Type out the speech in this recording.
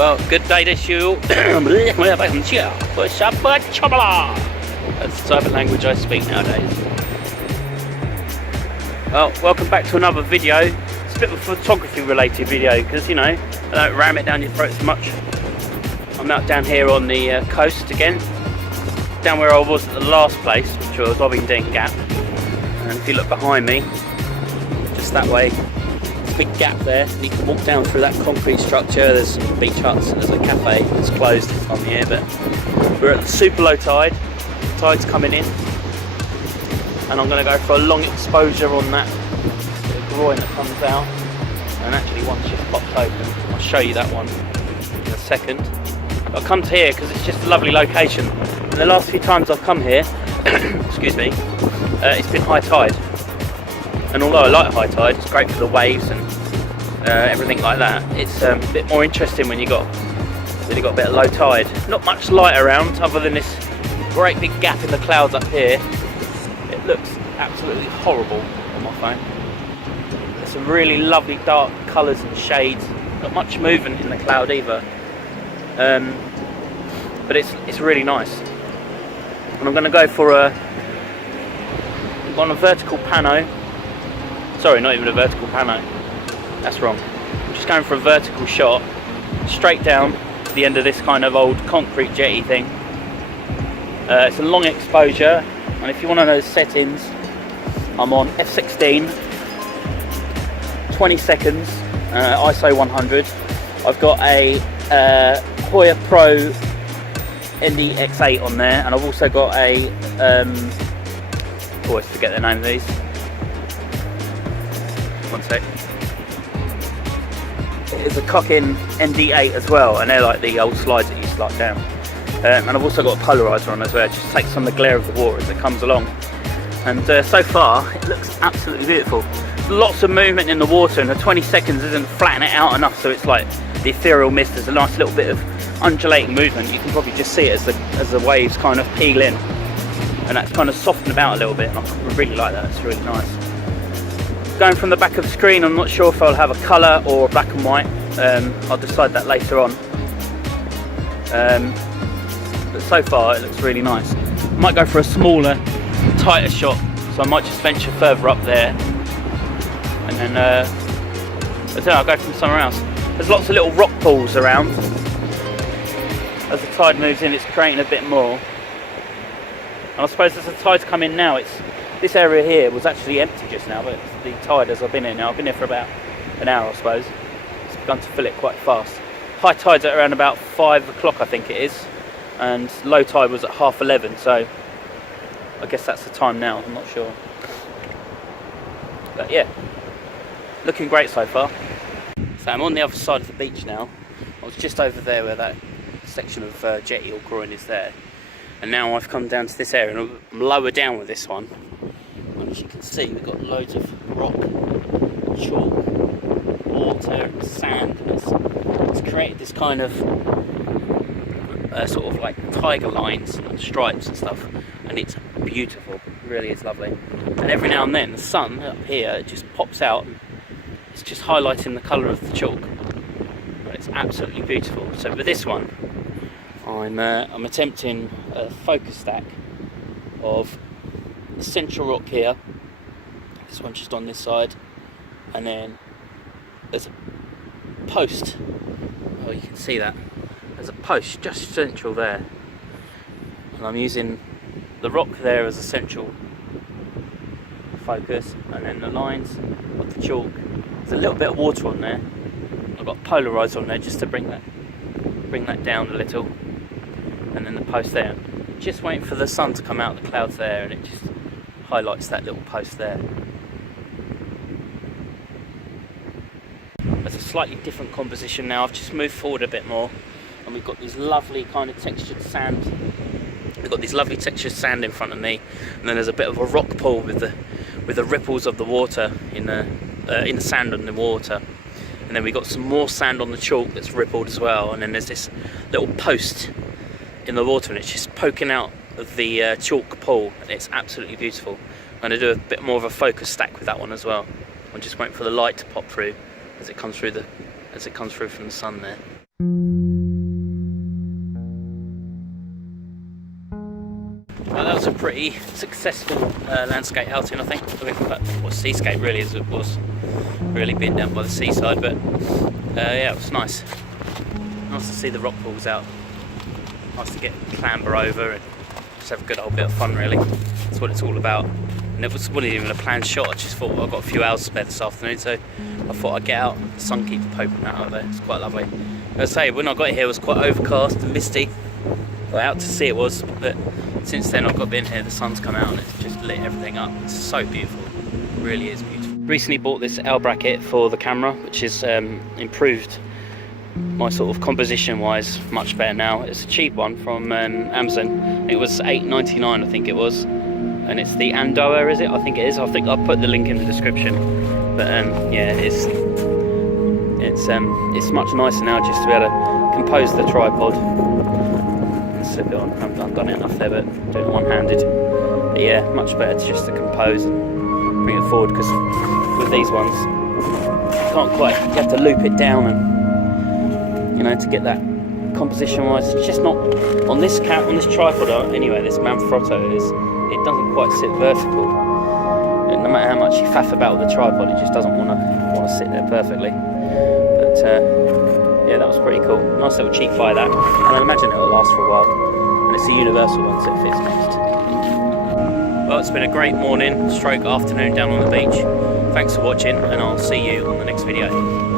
Well, good day to you. That's the type of language I speak nowadays. Well, welcome back to another video. It's a bit of a photography related video because, you know, I don't ram it down your throat so much. I'm out down here on the coast again, down where I was at the last place, which was Ovingdean Gap. And if you look behind me, just that way, there's a big gap there. You can walk down through that concrete structure. There's some beach huts, there's a cafe that's closed this time of year, but we're at the super low tide. The tide's coming in, and I'm going to go for a long exposure on that groin that comes out. And actually, once it's popped open, I'll show you that one in a second. I've come to here because it's just a lovely location. And the last few times I've come here, excuse me, it's been high tide. And although I like high tide, it's great for the waves and everything like that. It's a bit more interesting when you've got a bit of low tide. Not much light around other than this great big gap in the clouds up here. It looks absolutely horrible on my phone. There's some really lovely dark colours and shades. Not much movement in the cloud either. But it's really nice. And I'm going to go for a vertical pano. Sorry, not even a vertical pano. That's wrong. I'm just going for a vertical shot, straight down to the end of this kind of old concrete jetty thing. It's a long exposure, and if you want to know the settings, I'm on f16, 20 seconds, ISO 100. I've got a Hoya Pro NDX8 on there, and I've also got a always forget the name of these. One sec. It's a Cockin ND8 as well, and they're like the old slides that you slide down. And I've also got a polarizer on as well. It just takes on the glare of the water as it comes along. And so far, it looks absolutely beautiful. Lots of movement in the water, and the 20 seconds isn't flattening it out enough, so it's like the ethereal mist. There's a nice little bit of undulating movement. You can probably just see it as the waves kind of peel in, and that's kind of softened about a little bit, and I really like that. It's really nice. Going from the back of the screen, I'm not sure if I'll have a colour or black and white. I'll decide that later on. But so far it looks really nice. I might go for a smaller, tighter shot, so I might just venture further up there, and then I'll go from somewhere else. There's lots of little rock pools around. As the tide moves in, it's creating a bit more. And I suppose as the tide's come in now, this area here was actually empty just now, but the tide, as I've been here now, I've been here for about an hour I suppose, it's begun to fill it quite fast. High tide's at around about 5 o'clock I think it is, and low tide was at 11:30, so I guess that's the time now, I'm not sure. But yeah, looking great so far. So I'm on the other side of the beach now. I was just over there where that section of jetty or groin is there, and now I've come down to this area and I'm lower down with this one, and as you can see we've got loads of rock, chalk, water and sand, and it's created this kind of sort of like tiger lines and stripes and stuff, and it's beautiful. It really is lovely. And every now and then the sun up here, it just pops out, it's just highlighting the colour of the chalk, but it's absolutely beautiful. So with this one I'm attempting a focus stack of the central rock here, this one just on this side, and then there's a post, oh you can see that, there's a post just central there, and I'm using the rock there as a central focus, and then the lines of the chalk. There's a little bit of water on there, I've got polarizer on there just to bring that down a little, and then the post there. Just waiting for the sun to come out of the clouds there, and it just highlights that little post there. There's a slightly different composition now. I've just moved forward a bit more, and we've got these lovely kind of textured sand. We've got these lovely textured sand in front of me, and then there's a bit of a rock pool with the ripples of the water in the sand and the water. And then we've got some more sand on the chalk that's rippled as well, and then there's this little post in the water, and it's just poking out of the chalk pool, and it's absolutely beautiful. I'm going to do a bit more of a focus stack with that one as well. I'm just waiting for the light to pop through as it comes through from the sun there. pretty successful landscape outing, I think. What Seascape really is, it was really being down by the seaside, but yeah, it was nice. Nice to see the rock pools out. Nice to get clamber over and just have a good old bit of fun, really. That's what it's all about. And it wasn't even a planned shot. I just thought, well, I've got a few hours spare this afternoon, so I thought I'd get out. The sun keeps poking out of there. It's quite lovely. As I say, when I got here, it was quite overcast and misty. Well, out to sea it was, but since then I've got been here, the sun's come out and it's just lit everything up. It's so beautiful. It really is beautiful. Recently bought this L bracket for the camera, which is improved my sort of composition wise much better now. It's a cheap one from Amazon. It was $8.99, I think it was, and it's the Andoa, is it? I think it is. I think I'll put the link in the description. But yeah, it's much nicer now just to be able to compose the tripod. Slip it on. I've done it enough there, but doing it one-handed. But yeah, much better just to compose and bring it forward, because with these ones you can't quite. You have to loop it down and, you know, to get that composition wise. It's just not on this tripod anyway. This Manfrotto it doesn't quite sit vertical. And no matter how much you faff about with the tripod, it just doesn't want to sit there perfectly. But yeah, that was pretty cool. Nice little cheap buy, that. And I imagine it'll last for a while. And it's a universal one, so it fits next. Well, it's been a great morning, stroke afternoon down on the beach. Thanks for watching, and I'll see you on the next video.